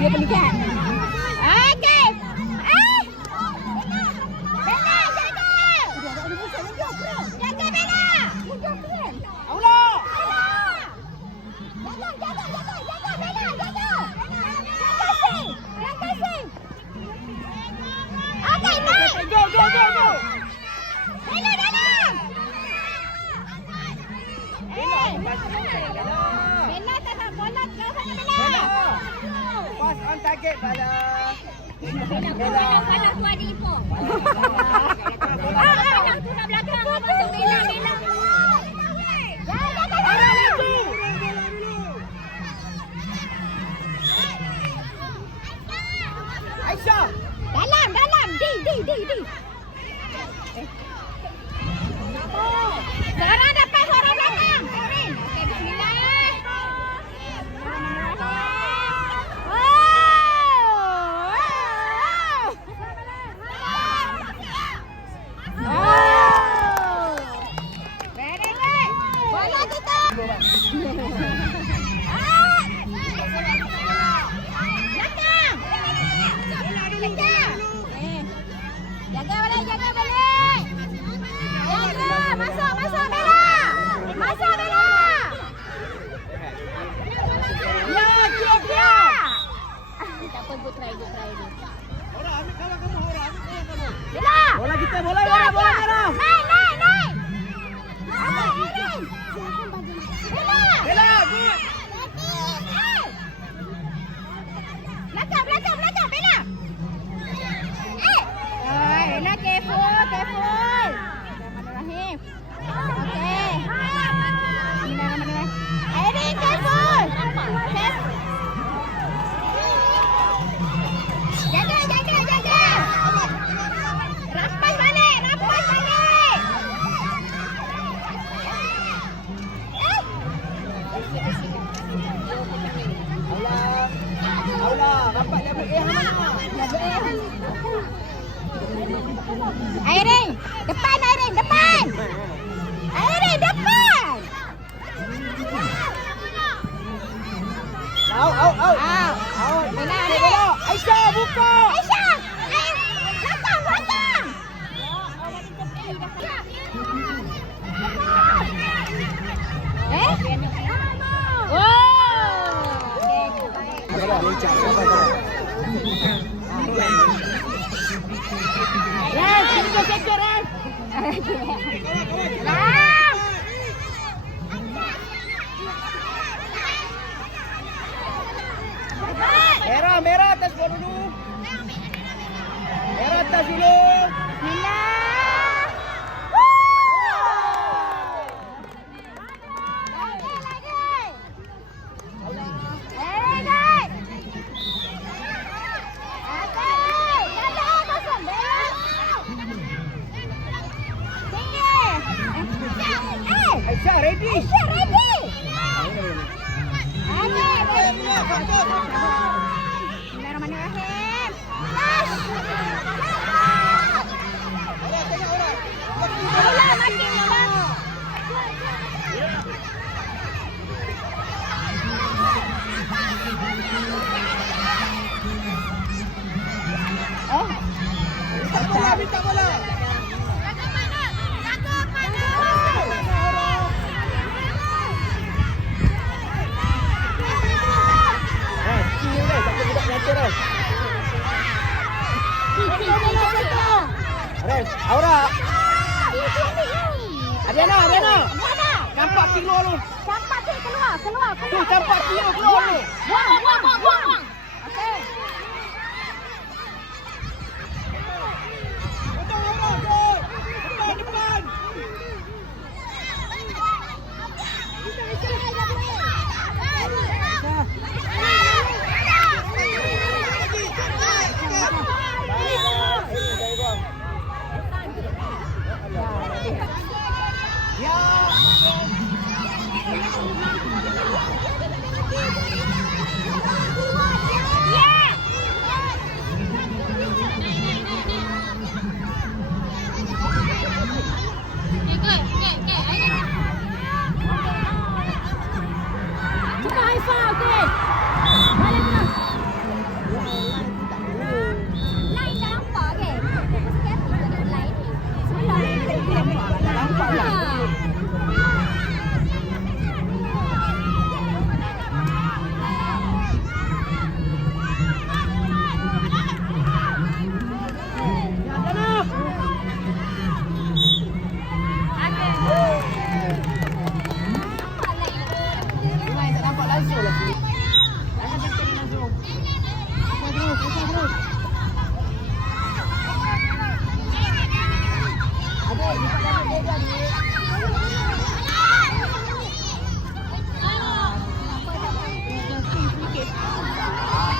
Dia pernikahan. Okey. Bella, jaga. Jaga Bella. Allah. Jaga Bella, jaga. Jaga sing. Okey, naik. Go. Bella dalam. Bella tak nak bola ke sana Bella. Pass on target Bella. Bella tu adik Ipoh. Anak tu nak belakang apa tu Bella. Aisyah. Dalam. Di. Sekarang dapat orang belakang. Okey, bismillah. Very good. Bola tutup. Belakang. Jaga balik. Jaga, masuk Bella. Ya, dia. Tak apa, good try dia. Orang ambil kalah kamu. Bella. Bola kita, bola merah. Naik. Erin. Bella, good. Belakang, Bella. Bella, careful. Bismillahirrahmanirrahim. Okey. Bismillahirrahmanirrahim. Erin, careful. Jaga. Rampas balik. Allah, dapat level A. Airin, depan. Airin, depan. Out. Bella. Aisyah, buka. Belakang. Merah atas bola dulu. Merah atas dulu. Bismillah. Aisyah, ready. Bismillahirrahmanirrahim. Minta bola. Aura. Adriana. Campak kilo lu. Campak tu keluar. Tu campak kilo keluar lu. Buang. Okey. Depan. Ya.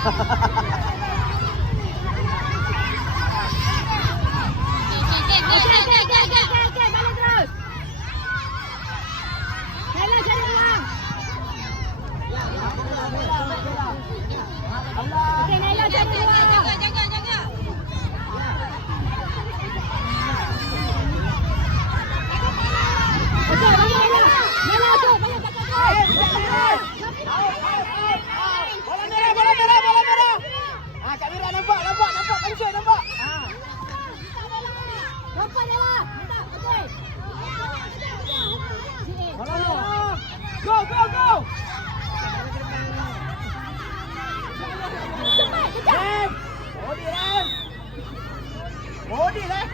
Okey, balik terus. Nela cari ruang. Okey, Nela cari ruang. Jaga. Okey, balik Nela. Nela tu, balik kat kau. Bola merah. Ah, Kak Mira nampak. Kancil nampak. Ah. Nampak Nela. Okey. Bola. Go. Cepat, kejap. Body lah.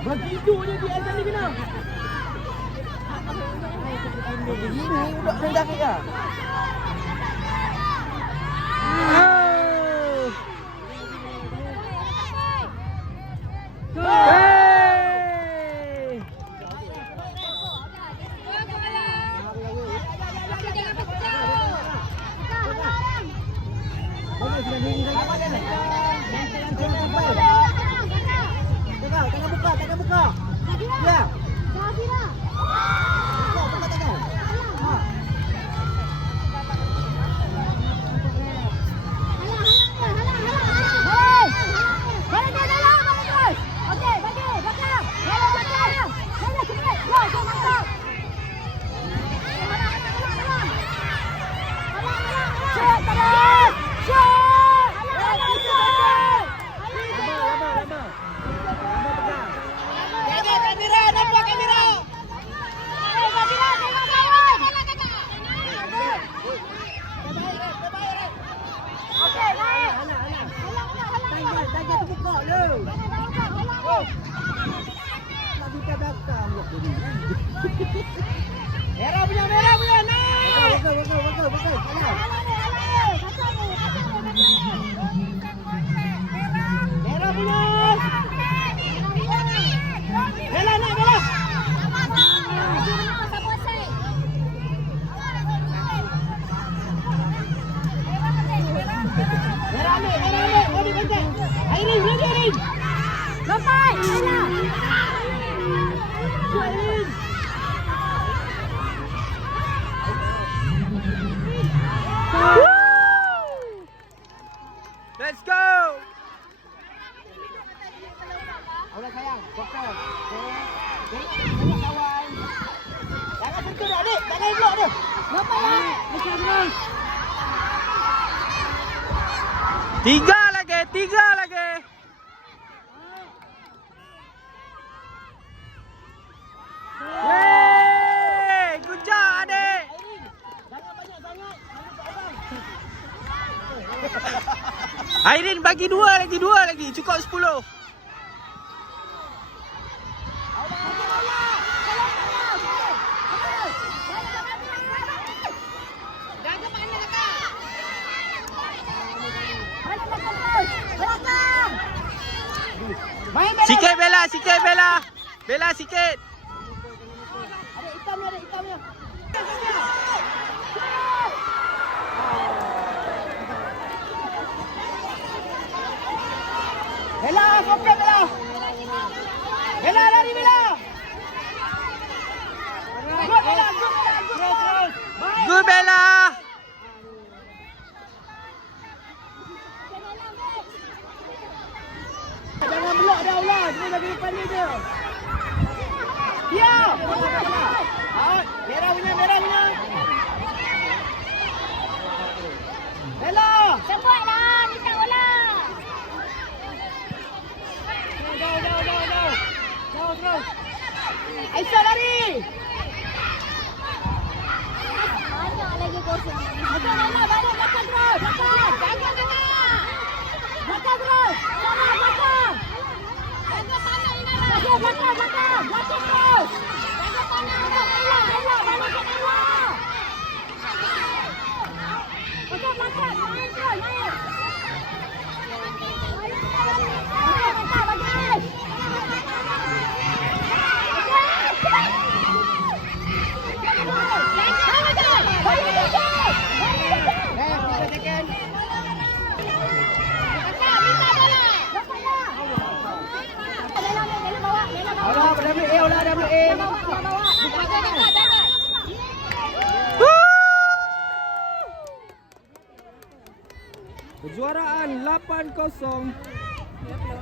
Begitu je dia atas ni kena. Begini budak rendah dia. Jangan buka. Ya. Nampak kamera. Okey, naik. Tanya tu buka je. Tak buka belakang pula tadi. Merah punya naik. Betul. Sana. Merah punya. Bella naik Bella. Merah ambil. Bodi pencet. Airin, ready Airin. Sampai. Nela. Airin. Let's go! Aura sayang, fokus. Tengok kawan. Jangan sentuh dah adik, jangan blok dia. Nampak ya? Tiga lagi. Yeay! Good job, adik. Jangan banyak sangat. Airin bagi dua lagi. Cukup 10. Main Bella. Sikit Bella. Bella sikit. Ada hitamnya. Bella, fokus Bella. Bella lari Bella. Good Bella. Good Bella. Jangan blok dah ulah, cuma bagi depan dia. Ya. Merah punya. Bella. Cepatlah, minta bola. Jauh terus. Aisyah lari. Banyak lagi. Kejuaraan 8-0.